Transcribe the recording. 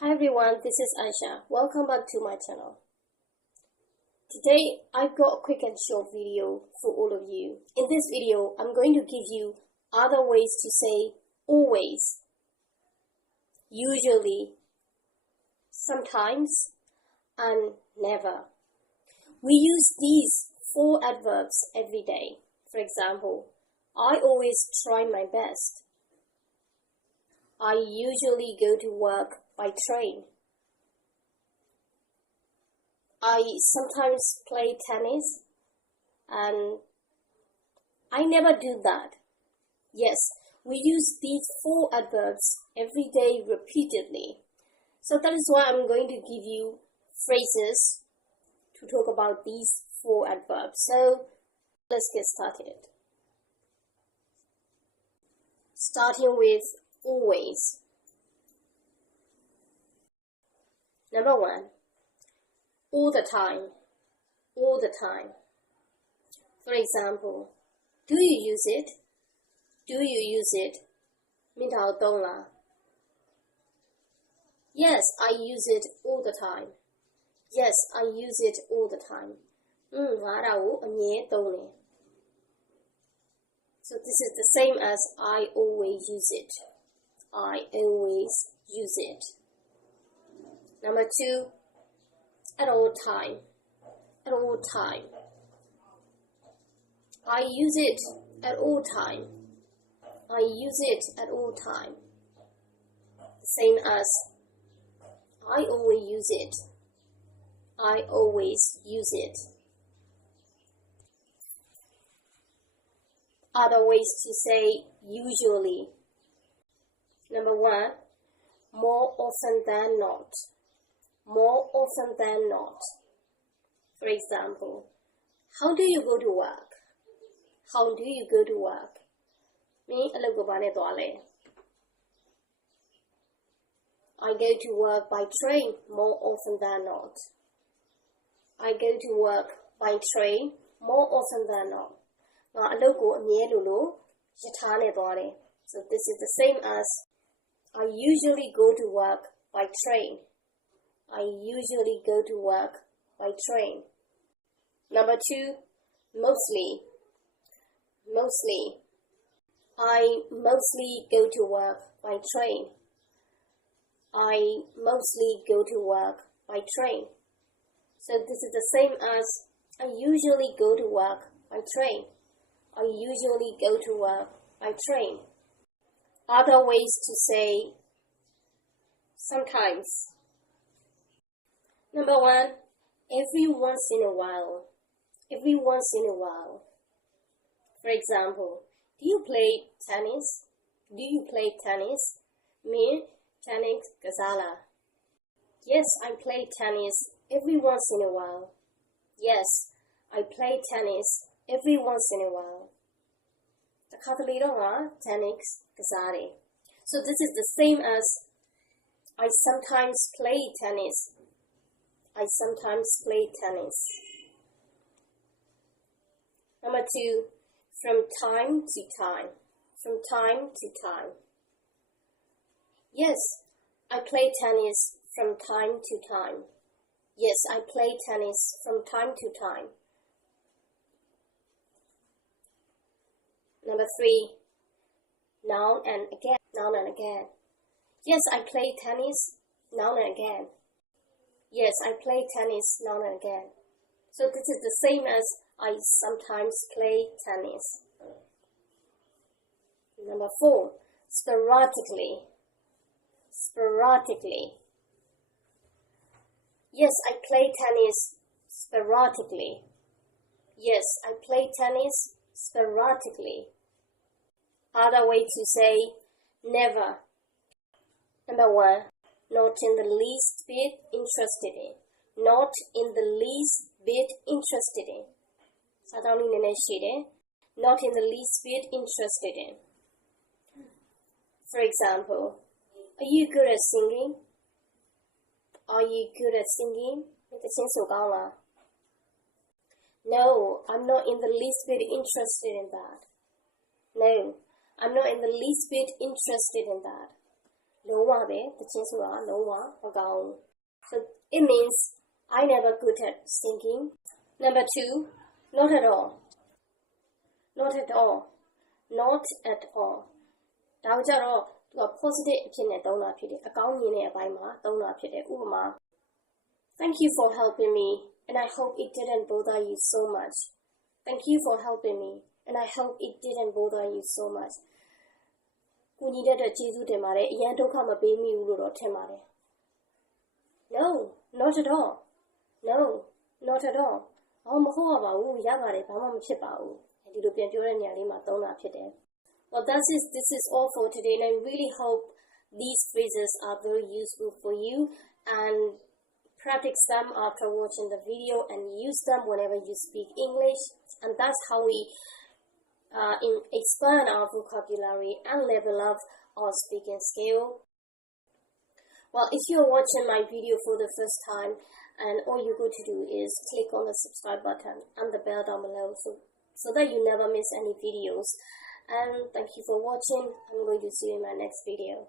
Hi everyone, this is Aisha. Welcome back to my channel. Today I've got a quick and short video for all of you. In this video, I'm going to give you other ways to say always, usually, sometimes, and never. We use these 4 adverbs every day. For example, I always try my best. I usually go to work by train. I sometimes play tennis, and I never do that. Yes, we use these 4 adverbs every day repeatedly. So that is why I'm going to give you phrases to talk about these 4 adverbs. So let's get started. Starting with always. Number 1, all the time, all the time. For example, do you use it? Do you use it? 明朝懂了? Yes, I use it all the time. Yes, I use it all the time. ငါဒါကိုအမြဲသုံးတယ်. So this is the same as I always use it. I always use it. Number 2, at all time. At all time. I use it at all time. I use it at all time. The same as I always use it. I always use it. Other ways to say usually. Number 1, more often than not. More often than not. For example, how do you go to work? How do you go to work? မင်းအလုပ်ကဘာနဲ့သွားလဲ? I go to work by train more often than not. I go to work by train more often than not. ငါအလုပ်ကိုအမြဲလိုရထားနဲ့သွားတယ်. So this is the same as I usually go to work by train. I usually go to work by train. Number 2, mostly. Mostly. I mostly go to work by train. I mostly go to work by train. So this is the same as I usually go to work by train. I usually go to work by train. Other ways to say sometimes. Number 1, every once in a while. Every once in a while. For example, do you play tennis? Do you play tennis? မင်း tennis ကစားလား? Yes, I play tennis every once in a while. Yes, I play tennis every once in a while. တစ်ခါတလေတော့ငါ tennis ကစားတယ်. So this is the same as I sometimes play tennis. I sometimes play tennis. Number 2, from time to time. From time to time. Yes, I play tennis from time to time. Yes, I play tennis from time to time. Number 3, now and again. Now and again. Yes, I play tennis now and again. Yes, I play tennis now and again. So this is the same as I sometimes play tennis. Number 4, sporadically. Sporadically. Yes, I play tennis sporadically. Yes, I play tennis sporadically. Other way to say never. Number 1, not in the least bit interested in. Not in the least bit interested in. စာတောင်းလေးနည်းနည်းရှိတယ်. Not in the least bit interested in. For example, are you good at singing? Are you good at singing? သချင်းဆိုကောင်းလား? No, I'm not in the least bit interested in that. No, I'm not in the least bit interested in that. လုံးဝပဲတခြင်းဆိုတာလုံးဝမကောင်းဘူး So it means I never good at singing. Number 2, not at all. Not at all. Not at all. ဒါကြတော့သူက positive အဖြစ်နဲ့သုံးတာဖြစ်တယ်အကောင်းမြင်တဲ့အပိုင်းမှာသုံးတာဖြစ်တယ်ဥပမာ Thank you for helping me and I hope it didn't bother you so much. Thank you for helping me and I hope it didn't bother you so much. ကိုကြီးတဲ့ကျေးဇူးတင်ပါတယ်အရန်ဒုက္ခမပေးမိဘူးလို့တော့ထင်ပါတယ် No, not at all. No, not at all. မဟုတ်ပါဘူးရပါတယ်ဘာမှမဖြစ်ပါဘူးဒီလိုပြန်ပြောတဲ့နေရာလေးမှာသုံးတာဖြစ်တယ် Well, this is all for today, and I really hope these phrases are very useful for you. And practice them after watching the video, and use them whenever you speak English. And that's how we expand our vocabulary and level up our speaking skill. Well, if you're watching my video for the first time, and all you go to do is click on the subscribe button and the bell down below, so that you never miss any videos. And thank you for watching. I'm going to see you in my next video.